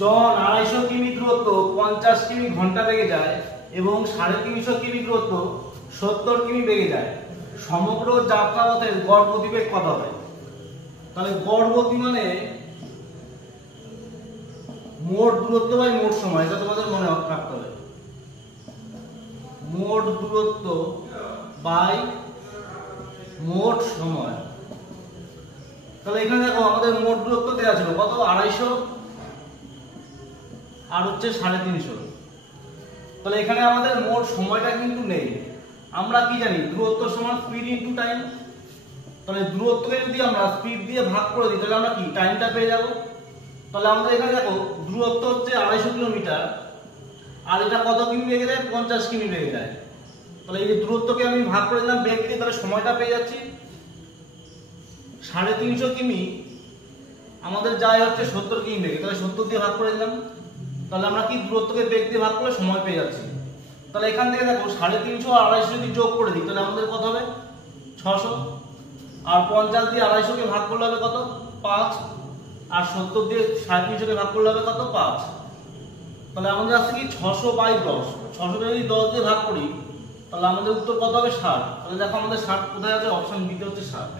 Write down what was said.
জন 250 কিমি দূরত্ব 50 কিমি ঘন্টা বেগে যায় এবং 350 কিমি দূরত্ব 70 কিমি বেগে যায়, সমগ্র যাত্রাপথের গড় গতিবেগ কত হবে? তাহলে গড় গতি মানে মোট দূরত্ব বাই মোট সময়, এটা তোমাদের মনে রাখতে হবে। মোট দূরত্ব বাই মোট সময়। তাহলে এখানে দেখো আমাদের মোট দূরত্ব দেওয়া ছিল কত, 250 আর হচ্ছে 350। তাহলে এখানে আমাদের মোট সময়টা কিন্তু নেই। আমরা কি জানি, দূরত্ব সমান স্পিড ইনটু টাইম। তাহলে দূরত্বকে যদি আমরা স্পিড দিয়ে ভাগ করে দিই তাহলে আমরা কি টাইমটা পেয়ে যাব। তাহলে আমাদের এখানে দেখো দূরত্ব হচ্ছে 250 কিলোমিটার, আর এটা কত কিমি বেগে যায়, 50 কিমি বেগে যায়। তাহলে এই দূরত্বকে আমি ভাগ করে দিলাম বেগ দিয়ে, তাহলে সময়টা পেয়ে যাচ্ছি। 350 কিমি আমাদের যায় হচ্ছে 70 কিমি বেগে, তাহলে 70 দিয়ে ভাগ করে দিলাম। তাহলে আমরা কি দূরত্বকে বেগ দিয়ে ভাগ করে সময় পেয়ে যাচ্ছি। তাহলে এখান থেকে দেখো 350 আর 250 যদি যোগ করে দিই তাহলে আমাদের কত হবে, 600। আর 50 দিয়ে 250 কে ভাগ করলে হবে কত, 5। আর 70 দিয়ে 350 কে ভাগ করলে হবে কত, 5। তাহলে আমাদের আসছে কি 600/10। 600 কে যদি 10 দিয়ে ভাগ করি তাহলে আমাদের উত্তর কত হবে, 60। তাহলে দেখো আমাদের 60 কোথায় আছে, অপশন বি তে হচ্ছে 60।